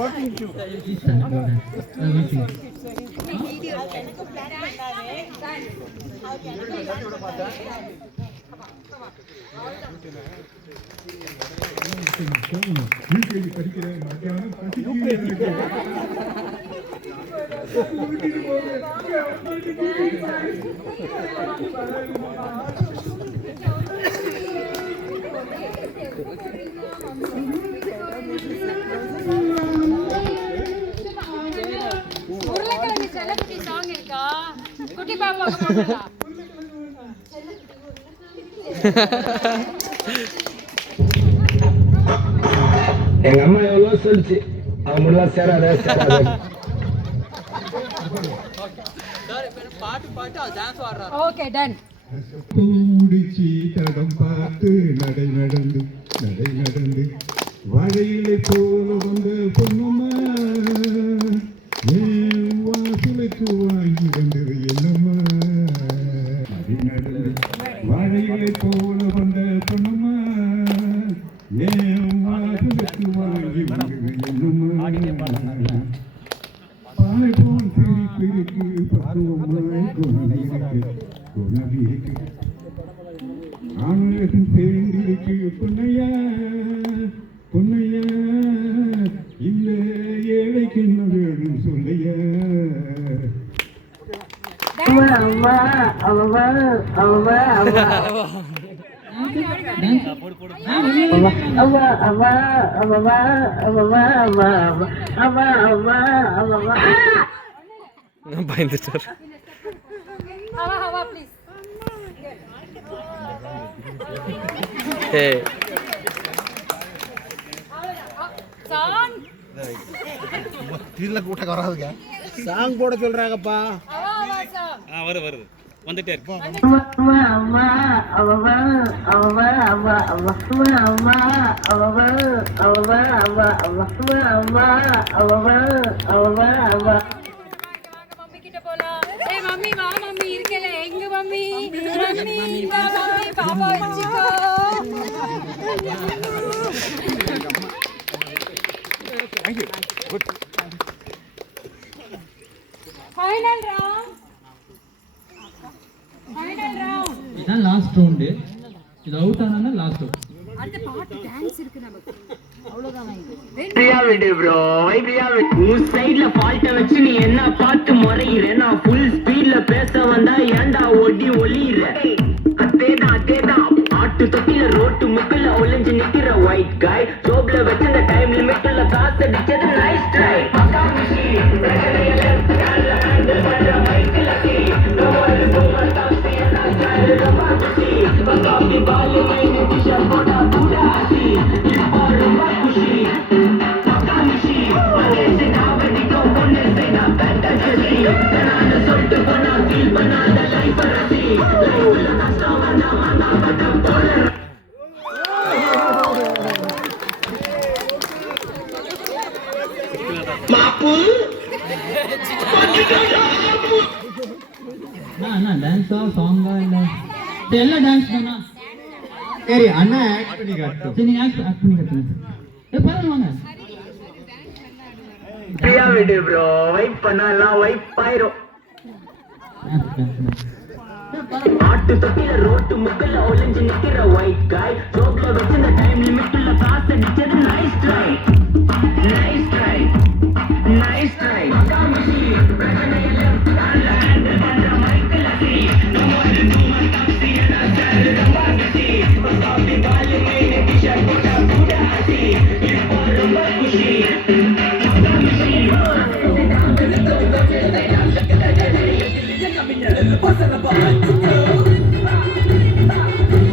working too. உருளைக்கிழங்கு செல்லக்குட்டி song இருக்கா? குட்டி பாப்பாக்கு போடலாம். எங்க அம்மா எவ்வளவு சொல்லிச்சு, அவங்க எல்லாம் சேராத ஓகே டன். முடிச்சு தடம் பார்த்து நடை நடந்து வாழையிலை போல வந்த பொண்ணுமா வாசலுக்கு வாங்கி வந்தது என்னம்மா நடை நடந்து வாழையிலை போல வந்த பொண்ணுமா வாசலுக்கு வாங்கி வந்தது என்னம்மா பாய் போல் சிரிப்பிருக்கு பக்குவமாய் குணவிருக்கு ஆண்களுக்கும் சேர்ந்திருக்கு பொன்னையா இந்த ஏழைக்கு என்ன வேணும் சொல்லையா பயந்துட்டார். சாங் போட சொல்றாங்கப்பா. வருது வந்துட்டே இருக்கு. மம்மி வா மம்மி இருக்கல எங்க மம்மி மம்மி வா மம்மி பாப்பா வச்சுக்கோ. Thank you. Good. Final round. இதான் லாஸ்ட் ரவுண்ட். இது அவுட் ஆனா லாஸ்ட் ரவுண்ட். அடுத்த பாட்டு டான்ஸ் இருக்கு நமக்கு. அவ்வளவுதான் இது. பிரியா விடு ப்ரோ, பிரியா விடு. உன் சைடுல ஃபால்ட்ட வச்சு நீ என்ன பார்த்து முறையிற? நான் ஃபுல் ஸ்பீட்ல பேச வந்தா ஏன்டா ஓடி ஒளியிற? அதேதான் ஆட்டு தொட்டில ரோட்டு முக்குல ஒளிஞ்சு நிக்கிற ஒயிட் காய். ஜோப்ல வச்சிருந்த டைம் லிமிட்ல காசு அடிச்சது நைஸ் ட்ரை. டான்ஸா சாங்கா இல்ல எல்லாம் டான்ஸ் தானா? சரி அண்ணா ஆக்ட் பண்ணி காட்டு. சரி நீங்க ஆக்ட் பண்ணி காட்டுங்க. பரவாயில்ல வாங்க. பிரியா விடு ப்ரோ, வைப் பண்ணலாம் வைப் ஆயிரும். ஆட்டு தொட்டில ரோட்டு முக்குல ஒளிஞ்சு நிக்கிற ஒயிட் காய். ஜோப்ல வச்சிருந்த டைம் லிமிட்ல காசு அடிச்சது நைஸ் ட்ரை. Pasa la